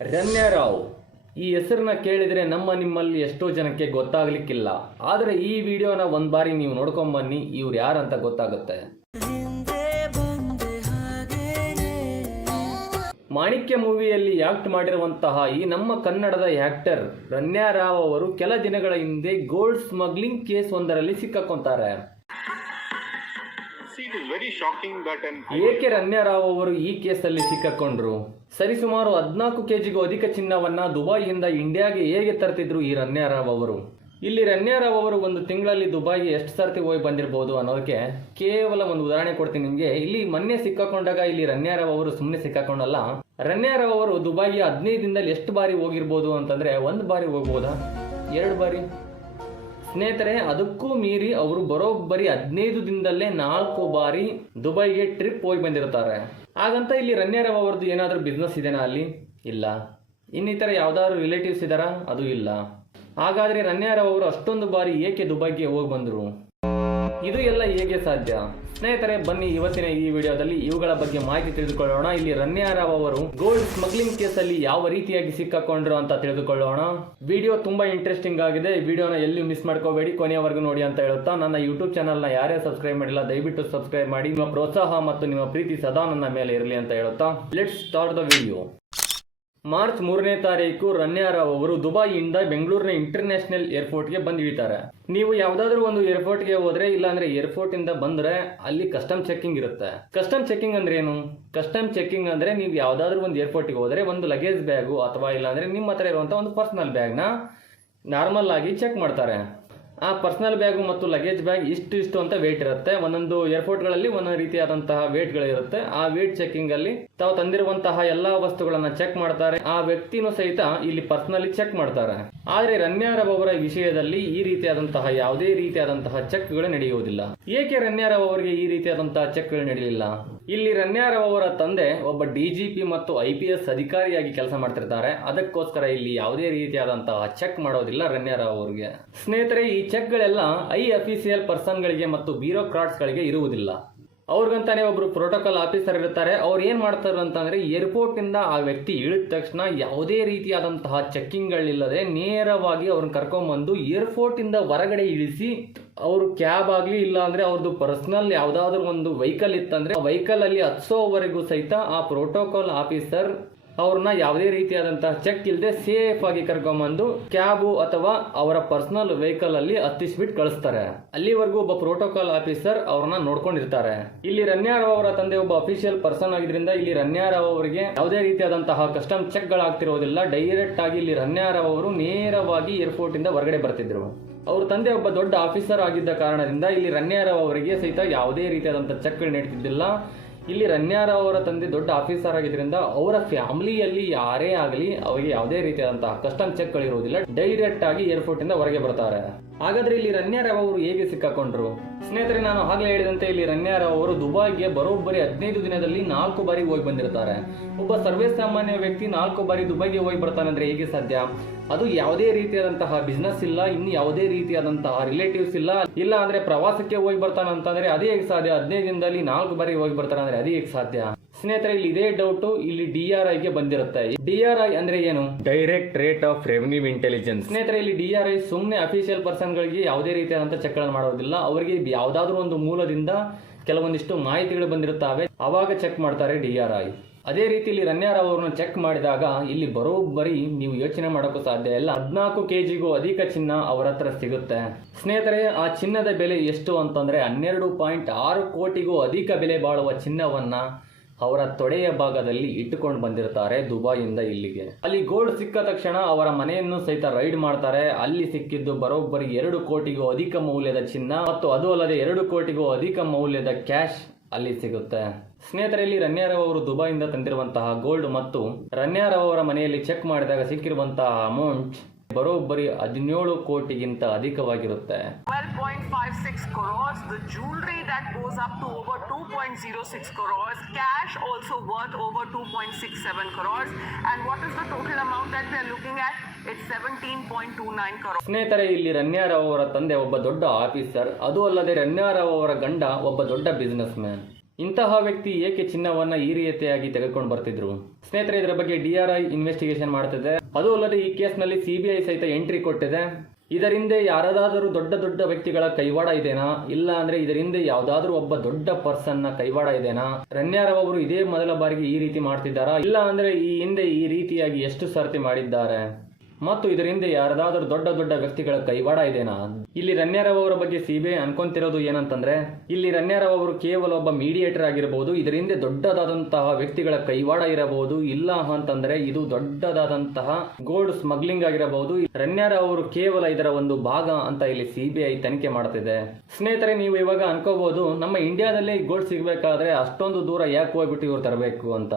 ರನ್ಯಾ ರಾವ್ ಈ ಹೆಸರನ್ನ ಕೇಳಿದರೆ ನಿಮ್ಮಲ್ಲಿ ಎಷ್ಟೋ ಜನಕ್ಕೆ ಗೊತ್ತಾಗ್ಲಿಕ್ಕಿಲ್ಲ. ಆದರೆ ಈ ವಿಡಿಯೋನ ಒಂದು ಬಾರಿ ನೀವು ನೋಡ್ಕೊಂಡ್ ಬನ್ನಿ, ಇವ್ರು ಯಾರಂತ ಗೊತ್ತಾಗುತ್ತೆ. ಮಾಣಿಕ್ಯ ಮೂವಿಯಲ್ಲಿ ಆಕ್ಟ್ ಮಾಡಿರುವಂತಹ ಈ ನಮ್ಮ ಕನ್ನಡದ ಆಕ್ಟರ್ ರನ್ಯಾ ರಾವ್ ಅವರು ಕೆಲ ದಿನಗಳ ಹಿಂದೆ ಗೋಲ್ಡ್ ಸ್ಮಗ್ಲಿಂಗ್ ಕೇಸ್ ಒಂದರಲ್ಲಿ ಸಿಕ್ಕಾಕೊಂತಾರೆ. ಏಕೆ ರನ್ಯಾ ರಾವ್ ಅವರು ಈ ಕೇಸಲ್ಲಿ ಸಿಕ್ಕಾಕೊಂಡ್ರು? ಸರಿಸುಮಾರು 14 kgಗೂ ಅಧಿಕ ಚಿನ್ನವನ್ನ ದುಬೈಯಿಂದ ಇಂಡಿಯಾಗೆ ಹೇಗೆ ತರ್ತಿದ್ರು ಈ ರನ್ಯಾ ರಾವ್ ಅವರು? ಇಲ್ಲಿ ರನ್ಯಾ ರಾವ್ ಅವರು ಒಂದು ತಿಂಗಳಲ್ಲಿ ದುಬೈಗೆ ಎಷ್ಟು ಸರ್ತಿ ಹೋಗಿ ಬಂದಿರಬಹುದು ಅನ್ನೋದಕ್ಕೆ ಕೇವಲ ಒಂದು ಉದಾಹರಣೆ ಕೊಡ್ತೀನಿ ನಿಮಗೆ. ಇಲ್ಲಿ ಮೊನ್ನೆ ಸಿಕ್ಕಾಕೊಂಡಾಗ ಇಲ್ಲಿ ರನ್ಯಾ ರಾವ್ ಅವರು ಸುಮ್ಮನೆ ಸಿಕ್ಕಾಕೊಂಡಲ್ಲ. ರನ್ಯಾ ರಾವ್ ಅವರು ದುಬೈಗೆ 15 ದಿನದಲ್ಲಿ ಎಷ್ಟು ಬಾರಿ ಹೋಗಿರ್ಬೋದು ಅಂತಂದ್ರೆ 1 ಬಾರಿ ಹೋಗ್ಬೋದಾ, 2 ಬಾರಿ? ಸ್ನೇಹಿತರೆ, ಅದಕ್ಕೂ ಮೀರಿ ಅವರು ಬರೋಬ್ಬರಿ 15 ದಿನದಲ್ಲೇ 4 ಬಾರಿ ದುಬೈಗೆ ಟ್ರಿಪ್ ಹೋಗಿ ಬಂದಿರ್ತಾರೆ. ಹಾಗಂತ ಇಲ್ಲಿ ರನ್ಯಾ ರಾವ್ ಅವರದ್ದು ಏನಾದರೂ ಬಿಸ್ನೆಸ್ ಇದೆನಾ ಅಲ್ಲಿ? ಇಲ್ಲ. ಇನ್ನಿತರ ಯಾವ್ದಾದ್ರು ರಿಲೇಟಿವ್ಸ್ ಇದ್ದಾರಾ? ಅದು ಇಲ್ಲ. ಹಾಗಾದ್ರೆ ರನ್ಯಾ ರಾವ್ ಅವರು ಅಷ್ಟೊಂದು ಬಾರಿ ಏಕೆ ದುಬೈಗೆ ಹೋಗಿ ಬಂದರು? ಇದು ಎಲ್ಲ ಹೇಗೆ ಸಾಧ್ಯ? ಸ್ನೇಹಿತರೆ, ಬನ್ನಿ ಇವತ್ತಿನ ಈ ವಿಡಿಯೋದಲ್ಲಿ ಇವುಗಳ ಬಗ್ಗೆ ಮಾಹಿತಿ ತಿಳಿದುಕೊಳ್ಳೋಣ. ಇಲ್ಲಿ ರನ್ಯಾ ರಾವ್ ಅವರು ಗೋಲ್ಡ್ ಸ್ಮಗ್ಲಿಂಗ್ ಕೇಸಲ್ಲಿ ಯಾವ ರೀತಿಯಾಗಿ ಸಿಕ್ಕಾಕೊಂಡ್ರು ಅಂತ ತಿಳಿದುಕೊಳ್ಳೋಣ. ವಿಡಿಯೋ ತುಂಬಾ ಇಂಟ್ರೆಸ್ಟಿಂಗ್ ಆಗಿದೆ. ಈ ವಿಡಿಯೋನ ಎಲ್ಲಿ ಮಿಸ್ ಮಾಡ್ಕೋಬೇಡಿ, ಕೊನೆಯವರೆಗೂ ನೋಡಿ ಅಂತ ಹೇಳುತ್ತಾ, ನನ್ನ ಯೂಟ್ಯೂಬ್ ಚಾನಲ್ನ ಯಾರೇ ಸಬ್ಸ್ಕ್ರೈಬ್ ಮಾಡಿಲ್ಲ ದಯವಿಟ್ಟು ಸಬ್ಸ್ಕ್ರೈಬ್ ಮಾಡಿ. ನಿಮ್ಮ ಪ್ರೋತ್ಸಾಹ ಮತ್ತು ನಿಮ್ಮ ಪ್ರೀತಿ ಸದಾ ನನ್ನ ಮೇಲೆ ಇರಲಿ ಅಂತ ಹೇಳುತ್ತಾ let's start the video. March 3ನೇ ತಾರೀಕು ರನ್ಯಾ ರಾವ್ ಅವರು ದುಬೈಯಿಂದ ಬೆಂಗಳೂರಿನ ಇಂಟರ್ನ್ಯಾಷನಲ್ ಏರ್ಪೋರ್ಟ್ಗೆ ಬಂದು ಇಳಿತಾರೆ. ನೀವು ಯಾವ್ದಾದ್ರು ಒಂದು ಏರ್ಪೋರ್ಟ್ಗೆ ಹೋದ್ರೆ, ಇಲ್ಲಾಂದ್ರೆ ಏರ್ಪೋರ್ಟ್ ಇಂದ ಬಂದ್ರೆ ಅಲ್ಲಿ ಕಸ್ಟಮ್ ಚೆಕಿಂಗ್ ಇರುತ್ತೆ. ಕಸ್ಟಮ್ ಚೆಕಿಂಗ್ ಅಂದ್ರೆ ಏನು? ಕಸ್ಟಮ್ ಚೆಕಿಂಗ್ ಅಂದ್ರೆ ನೀವು ಯಾವ್ದಾದ್ರು ಒಂದು ಏರ್ಪೋರ್ಟ್ಗೆ ಹೋದ್ರೆ ಒಂದು ಲಗೇಜ್ ಬ್ಯಾಗು ಅಥವಾ ಇಲ್ಲಾಂದ್ರೆ ನಿಮ್ಮ ಹತ್ರ ಇರುವಂತ ಒಂದು ಪರ್ಸನಲ್ ಬ್ಯಾಗ್ನ ನಾರ್ಮಲ್ ಆಗಿ ಚೆಕ್ ಮಾಡ್ತಾರೆ. ಆ ಪರ್ಸನಲ್ ಬ್ಯಾಗು ಮತ್ತು ಲಗೇಜ್ ಬ್ಯಾಗ್ ಇಷ್ಟು ಅಂತ ವೇಟ್ ಇರುತ್ತೆ. ಒಂದೊಂದು ಏರ್ಪೋರ್ಟ್ಗಳಲ್ಲಿ ಒಂದೊಂದು ರೀತಿಯಾದಂತಹ ವೇಟ್ಗಳಿರುತ್ತೆ. ಆ ವೇಟ್ ಚೆಕಿಂಗ್ ಅಲ್ಲಿ ತಾವು ತಂದಿರುವಂತಹ ಎಲ್ಲಾ ವಸ್ತುಗಳನ್ನ ಚೆಕ್ ಮಾಡ್ತಾರೆ. ಆ ವ್ಯಕ್ತಿನೂ ಸಹಿತ ಇಲ್ಲಿ ಪರ್ಸನಲಿ ಚೆಕ್ ಮಾಡ್ತಾರೆ. ಆದ್ರೆ ರನ್ಯಾ ರಾವ್ ಅವರ ವಿಷಯದಲ್ಲಿ ಈ ರೀತಿಯಾದಂತಹ ಯಾವುದೇ ರೀತಿಯಾದಂತಹ ಚೆಕ್ಗಳು ನಡೆಯುವುದಿಲ್ಲ. ಏಕೆ ರನ್ಯಾ ರಾವ್ ಅವರಿಗೆ ಈ ರೀತಿಯಾದಂತಹ ಚೆಕ್ಗಳು ನಡೆಯಲಿಲ್ಲ? ಇಲ್ಲಿ ರನ್ಯಾ ರಾವ್ ಅವರ ತಂದೆ ಒಬ್ಬ DGP ಮತ್ತು IPS ಅಧಿಕಾರಿಯಾಗಿ ಕೆಲಸ ಮಾಡ್ತಿರ್ತಾರೆ. ಅದಕ್ಕೋಸ್ಕರ ಇಲ್ಲಿ ಯಾವುದೇ ರೀತಿಯಾದಂತಹ ಚೆಕ್ ಮಾಡೋದಿಲ್ಲ ರನ್ಯಾ ರಾವ್ ಅವರಿಗೆ. ಸ್ನೇಹಿತರೆ, ಈ ಚೆಕ್ಗಳೆಲ್ಲ ಅಫಿಷಿಯಲ್ ಪರ್ಸನ್ಗಳಿಗೆ ಮತ್ತು ಬ್ಯೂರೋಕ್ರಾಟ್ಸ್ ಗಳಿಗೆ ಇರುವುದಿಲ್ಲ. ಅವ್ರಿಗಂತಾನೆ ಒಬ್ರು ಪ್ರೋಟೋಕಾಲ್ ಆಫೀಸರ್ ಇರ್ತಾರೆ. ಅವ್ರು ಏನ್ ಮಾಡ್ತಾರೆ ಅಂತಂದ್ರೆ, ಏರ್ಪೋರ್ಟ್ ಇಂದ ಆ ವ್ಯಕ್ತಿ ಇಳಿದ ತಕ್ಷಣ ಯಾವುದೇ ರೀತಿಯಾದಂತಹ ಚೆಕ್ಕಿಂಗ್ ಗಳಿಲ್ಲದೆ ನೇರವಾಗಿ ಅವ್ರನ್ನ ಕರ್ಕೊಂಡ್ಬಂದು ಏರ್ಪೋರ್ಟ್ ಇಂದ ಹೊರಗಡೆ ಇಳಿಸಿ, ಅವರು ಕ್ಯಾಬ್ ಆಗ್ಲಿ ಇಲ್ಲ ಅಂದ್ರೆ ಅವ್ರದ್ದು ಪರ್ಸನಲ್ ಯಾವ್ದಾದ್ರು ಒಂದು ವೆಹಿಕಲ್ ಇತ್ತಂದ್ರೆ ಆ ವೆಹಿಕಲ್ ಅಲ್ಲಿ ಹತ್ಸೋವರೆಗೂ ಸಹಿತ ಆ ಪ್ರೋಟೋಕಾಲ್ ಆಫೀಸರ್ ಅವ್ರನ್ನ ಯಾವುದೇ ರೀತಿಯಾದಂತಹ ಚೆಕ್ ಇಲ್ಲದೆ ಸೇಫ್ ಆಗಿ ಕರ್ಕೊಂಡ್ಬಂದು ಕ್ಯಾಬು ಅಥವಾ ಅವರ ಪರ್ಸನಲ್ ವೆಹಿಕಲ್ ಅಲ್ಲಿ ಹತ್ತಿಸ್ಬಿಟ್ಟು ಕಳಿಸ್ತಾರೆ. ಅಲ್ಲಿವರೆಗೂ ಒಬ್ಬ ಪ್ರೋಟೋಕಾಲ್ ಆಫೀಸರ್ ಅವ್ರನ್ನ ನೋಡ್ಕೊಂಡಿರ್ತಾರೆ. ಇಲ್ಲಿ ರನ್ಯಾ ರಾವ್ ಅವರ ತಂದೆ ಒಬ್ಬ ಅಫಿಷಿಯಲ್ ಪರ್ಸನ್ ಆಗಿದ್ರಿಂದ ಇಲ್ಲಿ ರನ್ಯಾ ರಾವ್ ಅವರಿಗೆ ಯಾವುದೇ ರೀತಿಯಾದಂತಹ ಕಸ್ಟಮ್ ಚೆಕ್ ಗಳಾಗ್ತಿರೋದಿಲ್ಲ. ಡೈರೆಕ್ಟ್ ಆಗಿ ಇಲ್ಲಿ ರನ್ಯಾ ರಾವ್ ಅವರು ನೇರವಾಗಿ ಏರ್ಪೋರ್ಟ್ ಇಂದ ಹೊರಗಡೆ ಬರ್ತಿದ್ರು. ಅವ್ರ ತಂದೆ ಒಬ್ಬ ದೊಡ್ಡ ಆಫೀಸರ್ ಆಗಿದ್ದ ಕಾರಣದಿಂದ ಇಲ್ಲಿ ರನ್ಯಾ ರಾವ್ ಅವರಿಗೆ ಸಹಿತ ಯಾವುದೇ ರೀತಿಯಾದಂತಹ ಚೆಕ್ಗಳು ನೀಡ್ತಿದ್ದಿಲ್ಲ. ಇಲ್ಲಿ ರನ್ಯಾ ರಾವ್ ಅವರ ತಂದೆ ದೊಡ್ಡ ಆಫೀಸರ್ ಆಗಿದ್ರಿಂದ ಅವರ ಫ್ಯಾಮಿಲಿಯಲ್ಲಿ ಯಾರೇ ಆಗಲಿ ಅವರಿಗೆ ಯಾವುದೇ ರೀತಿಯಾದಂತಹ ಕಸ್ಟಮ್ ಚೆಕ್ಗಳು ಇರುವುದಿಲ್ಲ. ಡೈರೆಕ್ಟ್ ಆಗಿ ಏರ್ಪೋರ್ಟ್ ಇಂದ ಹೊರಗೆ ಬರ್ತಾರೆ. ಹಾಗಾದ್ರೆ ಇಲ್ಲಿ ರನ್ಯಾ ರಾವ್ ಅವರು ಹೇಗೆ ಸಿಕ್ಕಾಕೊಂಡ್ರು? ಸ್ನೇಹಿತರೆ, ನಾನು ಆಗ್ಲೇ ಹೇಳಿದಂತೆ ಇಲ್ಲಿ ರನ್ಯಾ ರಾವ್ ಅವರು ದುಬೈಗೆ ಬರೋಬ್ಬರಿ 15 ದಿನದಲ್ಲಿ 4 ಬಾರಿ ಹೋಗಿ ಬಂದಿರ್ತಾರೆ. ಒಬ್ಬ ಸರ್ವೇ ಸಾಮಾನ್ಯ ವ್ಯಕ್ತಿ 4 ಬಾರಿ ದುಬೈಗೆ ಹೋಗಿ ಬರ್ತಾನೆ ಅಂದ್ರೆ ಹೇಗೆ ಸಾಧ್ಯ? ಅದು ಯಾವುದೇ ರೀತಿಯಾದಂತಹ ಬಿಸ್ನೆಸ್ ಇಲ್ಲ, ಇನ್ನು ಯಾವುದೇ ರೀತಿಯಾದಂತಹ ರಿಲೇಟಿವ್ಸ್ ಇಲ್ಲ ಅಂದ್ರೆ ಪ್ರವಾಸಕ್ಕೆ ಹೋಗಿ ಬರ್ತಾನೆ ಅಂತಂದ್ರೆ ಅದೇ ಹೇಗೆ ಸಾಧ್ಯ? 15 ದಿನದಲ್ಲಿ 4 ಬಾರಿ ಹೋಗಿ ಬರ್ತಾನೆ ಅಂದ್ರೆ ಅದೇ ಹೇಗೆ ಸಾಧ್ಯ? ಸ್ನೇಹಿತರೆ, ಇಲ್ಲಿ ಇದೇ ಡೌಟ್ ಇಲ್ಲಿ DRI ಗೆ ಬಂದಿರುತ್ತೆ. DRI ಅಂದ್ರೆ ಏನು? Direct rate of revenue intelligence. ಸ್ನೇಹಿತರೆ, ಇಲ್ಲಿ DRI ಸುಮ್ಮನೆ ಅಫಿಷಿಯಲ್ ಪರ್ಸನ್ ಗಳಿಗೆ ಯಾವುದೇ ರೀತಿಯಾದಂತಹ ಚೆಕ್ ಗಳನ್ನು ಮಾಡೋದಿಲ್ಲ. ಅವರಿಗೆ ಯಾವ್ದಾದ್ರು ಒಂದು ಮೂಲದಿಂದ ಕೆಲವೊಂದಿಷ್ಟು ಮಾಹಿತಿಗಳು ಬಂದಿರುತ್ತವೆ, ಅವಾಗ ಚೆಕ್ ಮಾಡ್ತಾರೆ DRI. ಅದೇ ರೀತಿ ಇಲ್ಲಿ ರನ್ಯಾ ರಾವ್ ಅವರನ್ನು ಚೆಕ್ ಮಾಡಿದಾಗ ಇಲ್ಲಿ ಬರೋಬ್ಬರಿ ನೀವು ಯೋಚನೆ ಮಾಡೋಕ್ಕೂ ಸಾಧ್ಯ ಇಲ್ಲ, 14 kgಗೂ ಅಧಿಕ ಚಿನ್ನ ಅವರ ಹತ್ರ ಸಿಗುತ್ತೆ. ಸ್ನೇಹಿತರೆ, ಆ ಚಿನ್ನದ ಬೆಲೆ ಎಷ್ಟು ಅಂತಂದ್ರೆ 12.6 ಕೋಟಿಗೂ ಅಧಿಕ ಬೆಲೆ ಬಾಳುವ ಚಿನ್ನವನ್ನ ಅವರ ತೊಡೆಯ ಭಾಗದಲ್ಲಿ ಇಟ್ಟುಕೊಂಡು ಬಂದಿರ್ತಾರೆ ದುಬೈಯಿಂದ ಇಲ್ಲಿಗೆ. ಅಲ್ಲಿ ಗೋಲ್ಡ್ ಸಿಕ್ಕ ತಕ್ಷಣ ಅವರ ಮನೆಯನ್ನು ಸಹಿತ ರೈಡ್ ಮಾಡ್ತಾರೆ. ಅಲ್ಲಿ ಸಿಕ್ಕಿದ್ದು ಬರೋಬ್ಬರಿ 2 ಕೋಟಿಗೂ ಅಧಿಕ ಮೌಲ್ಯದ ಚಿನ್ನ ಮತ್ತು ಅದು ಅಲ್ಲದೆ 2 ಕೋಟಿಗೂ ಅಧಿಕ ಮೌಲ್ಯದ ಕ್ಯಾಶ್ ಅಲ್ಲಿ ಸಿಗುತ್ತೆ. ಸ್ನೇಹಿತರೆ, ಇಲ್ಲಿ ರನ್ಯಾ ರಾವ್ ಅವರು ದುಬೈಯಿಂದ ತಂದಿರುವಂತಹ ಗೋಲ್ಡ್ ಮತ್ತು ರನ್ಯಾ ರಾವ್ ಅವರ ಮನೆಯಲ್ಲಿ ಚೆಕ್ ಮಾಡಿದಾಗ ಸಿಕ್ಕಿರುವಂತಹ ಅಮೌಂಟ್ ಬರೋಬ್ಬರಿ 17 ಕೋಟಿಗಿಂತ ಅಧಿಕವಾಗಿರುತ್ತೆ. 12.56 crores, the jewelry that goes up to over 2.06 crores, cash also worth over 2.67 crores, and what is the total amount that we are looking at? It's 17.29 crores. ಸ್ನೇಹಿತರೆ, ಇಲ್ಲಿ ರನ್ಯಾ ರಾವ್ ಅವರ ತಂದೆ ಒಬ್ಬ ದೊಡ್ಡ ಆಫೀಸರ್, ಅದು ಅಲ್ಲದೆ ರನ್ಯಾ ರಾವ್ ಅವರ ಗಂಡ ಒಬ್ಬ ದೊಡ್ಡ ಬಿಸಿನೆಸ್ ಮ್ಯಾನ್. ಇಂತಹ ವ್ಯಕ್ತಿ ಏಕೆ ಚಿನ್ನವನ್ನ ಈ ರೀತಿಯಾಗಿ ತೆಗೆದುಕೊಂಡು ಬರ್ತಿದ್ರು? ಸ್ನೇಹಿತರೆ, ಇದರ ಬಗ್ಗೆ DRI ಇನ್ವೆಸ್ಟಿಗೇಷನ್ ಮಾಡ್ತಿದೆ. ಅದು ಅಲ್ಲದೆ ಈ ಕೇಸ್ನಲ್ಲಿ CBI ಸಹಿತ ಎಂಟ್ರಿ ಕೊಟ್ಟಿದೆ. ಇದರಿಂದ ಯಾರಾದರೂ ದೊಡ್ಡ ವ್ಯಕ್ತಿಗಳ ಕೈವಾಡ ಇದೆನಾ, ಇಲ್ಲ ಅಂದ್ರೆ ಇದರಿಂದ ಯಾವ್ದಾದ್ರು ಒಬ್ಬ ದೊಡ್ಡ ಪರ್ಸನ್ ನ ಕೈವಾಡ ಇದೆನಾ? ರಣ್ಯಾರಾವ್ ಅವರು ಇದೇ ಮೊದಲ ಬಾರಿಗೆ ಈ ರೀತಿ ಮಾಡ್ತಿದ್ದಾರಾ, ಇಲ್ಲ ಅಂದ್ರೆ ಈ ಹಿಂದೆ ಈ ರೀತಿಯಾಗಿ ಎಷ್ಟು ಸರ್ತಿ ಮಾಡಿದ್ದಾರೆ ಮತ್ತು ಇದರಿಂದ ಯಾರಾದರೂ ದೊಡ್ಡ ವ್ಯಕ್ತಿಗಳ ಕೈವಾಡ ಇದೆನಾ? ಇಲ್ಲಿ ರಣ್ಯಾರಾವ್ ಅವರ ಬಗ್ಗೆ CBI ಅನ್ಕೊಂತಿರೋದು ಏನಂತಂದ್ರೆ, ಇಲ್ಲಿ ರಣ್ಯಾರಾವ್ ಅವರು ಕೇವಲ ಒಬ್ಬ ಮೀಡಿಯೇಟರ್ ಆಗಿರಬಹುದು, ಇದರಿಂದ ದೊಡ್ಡದಾದಂತಹ ವ್ಯಕ್ತಿಗಳ ಕೈವಾಡ ಇರಬಹುದು, ಇಲ್ಲ ಅಂತಂದ್ರೆ ಇದು ದೊಡ್ಡದಾದಂತಹ ಗೋಲ್ಡ್ ಸ್ಮಗ್ಲಿಂಗ್ ಆಗಿರಬಹುದು. ರಣ್ಯಾರಾವ್ ಅವರು ಕೇವಲ ಇದರ ಒಂದು ಭಾಗ ಅಂತ ಇಲ್ಲಿ CBI ತನಿಖೆ ಮಾಡ್ತಿದೆ. ಸ್ನೇಹಿತರೆ, ನೀವು ಇವಾಗ ಅನ್ಕೋಬಹುದು, ನಮ್ಮ ಇಂಡಿಯಾದಲ್ಲಿ ಗೋಲ್ಡ್ ಸಿಗಬೇಕಾದ್ರೆ ಅಷ್ಟೊಂದು ದೂರ ಯಾಕೆ ಹೋಗ್ಬಿಟ್ಟು ಇವ್ರು ತರಬೇಕು ಅಂತ.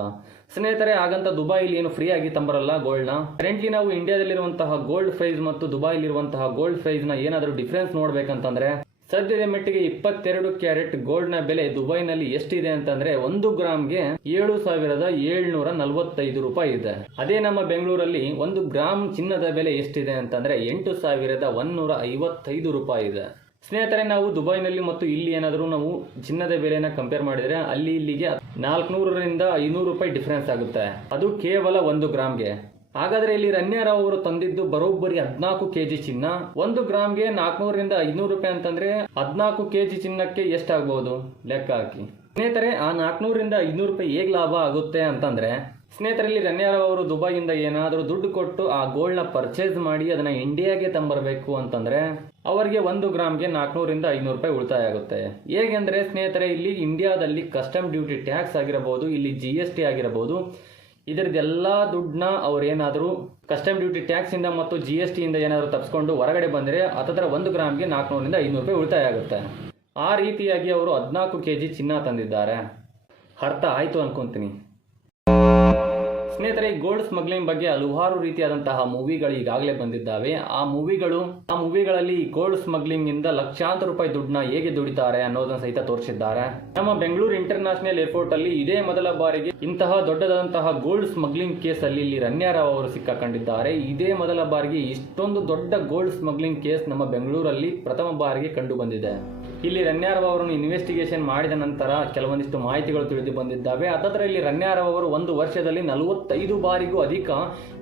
ಸ್ನೇಹಿತರೆ, ಹಾಗಂತ ದುಬೈಲಿ ಏನು ಫ್ರೀ ಆಗಿ ತಂಬರಲ್ಲ ಗೋಲ್ಡ್ ನ. ಕರೆಂಟ್ಲಿ ನಾವು ಇಂಡಿಯಾದಲ್ಲಿರುವಂತಹ ಗೋಲ್ಡ್ ಪ್ರೈಸ್ ಮತ್ತು ದುಬೈಲಿರುವಂತಹ ಗೋಲ್ಡ್ ಪ್ರೈಸ್ ನ ಏನಾದರೂ ಡಿಫರೆನ್ಸ್ ನೋಡ್ಬೇಕಂತಂದ್ರೆ, ಸದ್ಯದ ಮಟ್ಟಿಗೆ 22 ಕ್ಯಾರೆಟ್ ಗೋಲ್ಡ್ ನ ಬೆಲೆ ದುಬೈನಲ್ಲಿ ಎಷ್ಟಿದೆ ಅಂತಂದ್ರೆ 1 ಗ್ರಾಮ್ಗೆ 7,745 ರೂಪಾಯಿ ಇದೆ. ಅದೇ ನಮ್ಮ ಬೆಂಗಳೂರಲ್ಲಿ 1 ಗ್ರಾಮ್ ಚಿನ್ನದ ಬೆಲೆ ಎಷ್ಟಿದೆ ಅಂತಂದ್ರೆ 8,155 ರೂಪಾಯಿ ಇದೆ. ಸ್ನೇಹಿತರೆ, ನಾವು ದುಬೈನಲ್ಲಿ ಮತ್ತು ಇಲ್ಲಿ ಏನಾದರೂ ನಾವು ಚಿನ್ನದ ಬೆಲೆನ ಕಂಪೇರ್ ಮಾಡಿದ್ರೆ ಅಲ್ಲಿ ಇಲ್ಲಿಗೆ 400ರಿಂದ 500 ರೂಪಾಯಿ ಡಿಫರೆನ್ಸ್ ಆಗುತ್ತೆ, ಅದು ಕೇವಲ 1 ಗ್ರಾಮ್ಗೆ. ಹಾಗಾದ್ರೆ ಇಲ್ಲಿ ರಣ್ಯಾರಾವ್ ಅವರು ತಂದಿದ್ದು ಬರೋಬ್ಬರಿ 14 kg ಚಿನ್ನ. 1 ಗ್ರಾಮ್ಗೆ 400ರಿಂದ 500 ರೂಪಾಯಿ ಅಂತಂದ್ರೆ 14 kg ಚಿನ್ನಕ್ಕೆ ಎಷ್ಟಾಗಬಹುದು ಲೆಕ್ಕ ಹಾಕಿ. ಸ್ನೇಹಿತರೆ, ಆ 400ರಿಂದ 500 ರೂಪಾಯಿ ಹೇಗೆ ಲಾಭ ಆಗುತ್ತೆ ಅಂತಂದ್ರೆ, ಸ್ನೇಹಿತರಲ್ಲಿ ರಣ್ಯಾರಾವ್ ಅವರು ದುಬೈಯಿಂದ ಏನಾದರೂ ದುಡ್ಡು ಕೊಟ್ಟು ಆ ಗೋಲ್ಡ್ ನ ಪರ್ಚೇಸ್ ಮಾಡಿ ಅದನ್ನ ಇಂಡಿಯಾಗೆ ತಂಬರಬೇಕು ಅಂತಂದ್ರೆ ಅವರಿಗೆ 1 ಗ್ರಾಮ್ಗೆ 400ರಿಂದ 500 ರೂಪಾಯಿ ಉಳಿತಾಯ ಆಗುತ್ತೆ. ಹೇಗೆಂದ್ರೆ ಸ್ನೇಹಿತರೆ, ಇಲ್ಲಿ ಇಂಡಿಯಾದಲ್ಲಿ ಕಸ್ಟಮ್ ಡ್ಯೂಟಿ ಟ್ಯಾಕ್ಸ್ ಆಗಿರಬಹುದು, ಇಲ್ಲಿ GST ಆಗಿರಬಹುದು, ಇದರದೆಲ್ಲ ದುಡ್ಡನ್ನ ಅವ್ರೇನಾದರೂ ಕಸ್ಟಮ್ ಡ್ಯೂಟಿ ಟ್ಯಾಕ್ಸ್ ಇಂದ ಮತ್ತು GST ಇಂದ ಏನಾದರೂ ತಪ್ಪಿಸ್ಕೊಂಡು ಹೊರಗಡೆ ಬಂದರೆ ಹತ್ತಿರ 1 ಗ್ರಾಮ್ಗೆ 400ರಿಂದ 500 ರೂಪಾಯಿ ಉಳಿತಾಯ ಆಗುತ್ತೆ. ಆ ರೀತಿಯಾಗಿ ಅವರು 14 kg ಚಿನ್ನ ತಂದಿದ್ದಾರೆ. ಅರ್ಥ ಆಯ್ತು ಅನ್ಕೊಂತೀನಿ. ಸ್ನೇಹಿತರೆ, ಗೋಲ್ಡ್ ಸ್ಮಗ್ಲಿಂಗ್ ಬಗ್ಗೆ ಹಲವಾರು ರೀತಿಯಾದಂತಹ ಮೂವಿಗಳು ಈಗಾಗಲೇ ಬಂದಿದ್ದಾವೆ. ಆ ಮೂವಿಗಳಲ್ಲಿ ಗೋಲ್ಡ್ ಸ್ಮಗ್ಲಿಂಗ್ ಇಂದ ಲಕ್ಷಾಂತರ ರೂಪಾಯಿ ದುಡ್ಡನ್ನ ಹೇಗೆ ದುಡಿತಾರೆ ಅನ್ನೋದನ್ನ ಸಹಿತ ತೋರಿಸಿದ್ದಾರೆ. ನಮ್ಮ ಬೆಂಗಳೂರು ಇಂಟರ್ನ್ಯಾಷನಲ್ ಏರ್ಪೋರ್ಟ್ ಅಲ್ಲಿ ಇದೇ ಮೊದಲ ಬಾರಿಗೆ ಇಂತಹ ದೊಡ್ಡದಾದಂತಹ ಗೋಲ್ಡ್ ಸ್ಮಗ್ಲಿಂಗ್ ಕೇಸ್ ಅಲ್ಲಿ ಇಲ್ಲಿ ರಣ್ಯಾರಾವ್ ಅವರು ಸಿಕ್ಕಾಕೊಂಡಿದ್ದಾರೆ. ಇದೇ ಮೊದಲ ಬಾರಿಗೆ ಇಷ್ಟೊಂದು ದೊಡ್ಡ ಗೋಲ್ಡ್ ಸ್ಮಗ್ಲಿಂಗ್ ಕೇಸ್ ನಮ್ಮ ಬೆಂಗಳೂರಲ್ಲಿ ಪ್ರಥಮ ಬಾರಿಗೆ ಕಂಡು ಬಂದಿದೆ. ಇಲ್ಲಿ ರಣ್ಯಾರಾವ್ ಅವರನ್ನು ಇನ್ವೆಸ್ಟಿಗೇಷನ್ ಮಾಡಿದ ನಂತರ ಕೆಲವೊಂದಿಷ್ಟು ಮಾಹಿತಿಗಳು ತಿಳಿದು ಬಂದಿದ್ದಾವೆ. ಅದರ ಇಲ್ಲಿ ರಣ್ಯಾರಾವ್ ಅವರು 1 ವರ್ಷದಲ್ಲಿ 45 ಬಾರಿಗೂ ಅಧಿಕ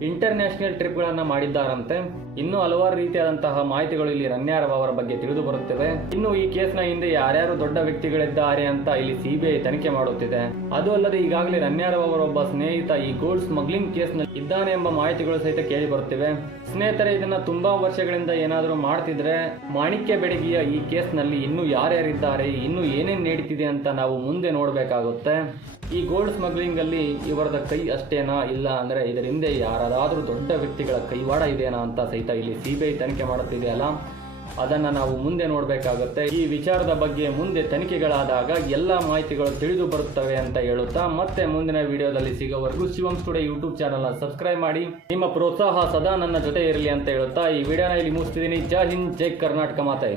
ಇಂಟರ್ನ್ಯಾಷನಲ್ ಟ್ರಿಪ್ಗಳನ್ನು ಮಾಡಿದ್ದಾರಂತೆ. ಇನ್ನೂ ಹಲವಾರು ರೀತಿಯಾದಂತಹ ಮಾಹಿತಿಗಳು ಇಲ್ಲಿ ರಣ್ಯಾರಾವ್ ಅವರ ಬಗ್ಗೆ ತಿಳಿದು ಬರುತ್ತವೆ. ಇನ್ನು ಈ ಕೇಸ್ನ ಹಿಂದೆ ಯಾರ್ಯಾರು ದೊಡ್ಡ ವ್ಯಕ್ತಿಗಳಿದ್ದಾರೆ ಅಂತ ಇಲ್ಲಿ CBI ತನಿಖೆ ಮಾಡುತ್ತಿದೆ. ಅದು ಅಲ್ಲದೆ ಈಗಾಗಲೇ ರಣ್ಯಾರಾವ್ ಅವರ ಒಬ್ಬ ಸ್ನೇಹಿತ ಈ ಗೋಲ್ಡ್ ಸ್ಮಗ್ಲಿಂಗ್ ಕೇಸ್ ನಲ್ಲಿ ಇದ್ದಾನೆ ಎಂಬ ಮಾಹಿತಿಗಳು ಸಹಿತ ಕೇಳಿ ಬರುತ್ತಿವೆ. ಸ್ನೇಹಿತರೆ, ಇದನ್ನ ತುಂಬಾ ವರ್ಷಗಳಿಂದ ಏನಾದರೂ ಮಾಡ್ತಿದ್ರೆ ಮಾಣಿಕ್ಯ ಬೆಡಗಿಯ ಈ ಕೇಸ್ ನಲ್ಲಿ ಇನ್ನು ಯಾರ್ಯಾರಿದ್ದಾರೆ, ಇನ್ನು ಏನೇನು ನಡೀತಿದೆ ಅಂತ ನಾವು ಮುಂದೆ ನೋಡಬೇಕಾಗುತ್ತೆ. ಈ ಗೋಲ್ಡ್ ಸ್ಮಗ್ಲಿಂಗ್ ಅಲ್ಲಿ ಇವರದ ಕೈ ಅಷ್ಟೇನಾ, ಇಲ್ಲ ಅಂದ್ರೆ ಇದರ ಹಿಂದೆ ಯಾರಾದರೂ ದೊಡ್ಡ ವ್ಯಕ್ತಿಗಳ ಕೈವಾಡ ಇದೆನಾ ಅಂತ ಸಹಿತ ಇಲ್ಲಿ CBI ತನಿಖೆ ಮಾಡುತ್ತಿದೆಯಲ್ಲ, ಅದನ್ನ ನಾವು ಮುಂದೆ ನೋಡಬೇಕಾಗುತ್ತೆ. ಈ ವಿಚಾರದ ಬಗ್ಗೆ ಮುಂದೆ ತನಿಖೆಗಳಾದಾಗ ಎಲ್ಲ ಮಾಹಿತಿಗಳು ತಿಳಿದು ಬರುತ್ತವೆ ಅಂತ ಹೇಳುತ್ತಾ ಮತ್ತೆ ಮುಂದಿನ ವಿಡಿಯೋದಲ್ಲಿ ಸಿಗೋವರೆಗೂ ಶಿವಂ ಸ್ಟುಡಿಯೋ ಯೂಟ್ಯೂಬ್ ಚಾನಲ್ನ ಸಬ್ಸ್ಕ್ರೈಬ್ ಮಾಡಿ. ನಿಮ್ಮ ಪ್ರೋತ್ಸಾಹ ಸದಾ ನನ್ನ ಜೊತೆ ಇರಲಿ ಅಂತ ಹೇಳುತ್ತಾ ಈ ವಿಡಿಯೋನ ಇಲ್ಲಿ ಮುಗಿಸ್ತಿದ್ದೀನಿ. ಜೈ ಹಿಂದ್, ಜೈ ಕರ್ನಾಟಕ ಮಾತೆ.